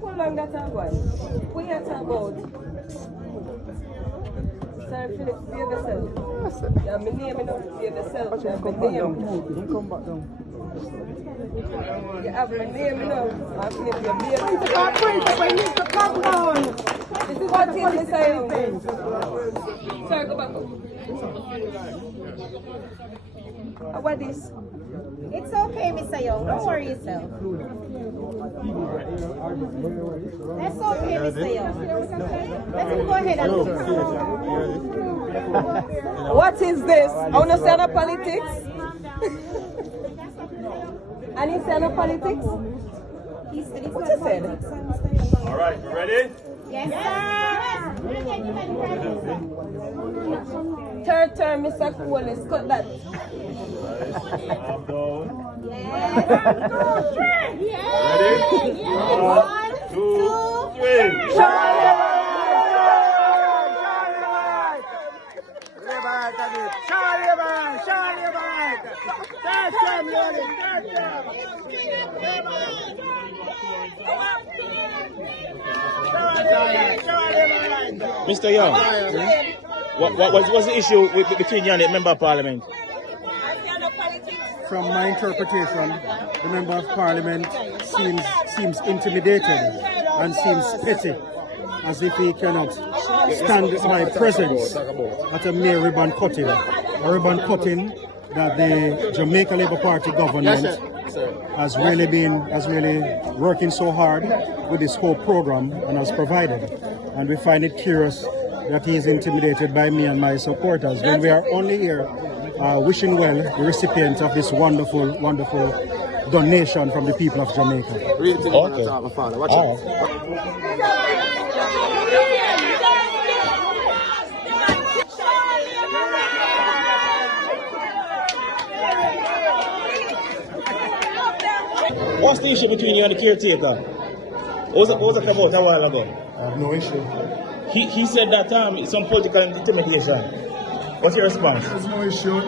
How long that one? What you talking about? Sir Philip, save yourself. Yeah, my name is not save yourself. Yeah, my name. Come back down. You have my name now. I'm here for your baby. I need to come down. This is what is this saying? Sir, go back up. What is? It's okay, Mr. Young. Don't worry yourself. That's okay, Mr. Young. Let him go ahead and What is this? I want to say no politics. And he said no politics? He said it's what not you said? politics. All right, you ready? Yes, sir. Third term, Mr. Coolest, cut that. Calm down. Yes. 1, 2, 3. Yes. Ready? Yes. 1, 2, 3. Charlie! Mr. Young, what's the issue between you and the Member of Parliament? From my interpretation, the Member of Parliament seems intimidated and seems petty, as if he cannot stand my presence at a mere ribbon cutting. A ribbon cutting that the Jamaica Labour Party government has really working so hard with this whole program and has provided. And we find it curious that he is intimidated by me and my supporters when we are only here wishing well the recipient of this wonderful, wonderful donation from the people of Jamaica. Okay. What's the issue between you and the caretaker? What was it about a while ago? I have no issue. He said that it's some political intimidation. What's your response? There's no issue.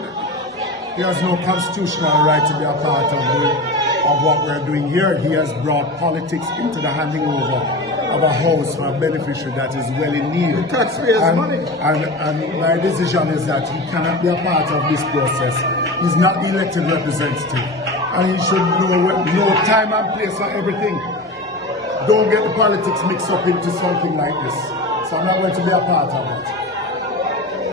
He has no constitutional right to be a part of what we're doing here. He has brought politics into the handing over of a house for a beneficiary that is well in need. The taxpayers' money. And my decision is that he cannot be a part of this process. He's not the elected representative. And he should know time and place for everything. Don't get the politics mixed up into something like this. So I'm not going to be a part of it.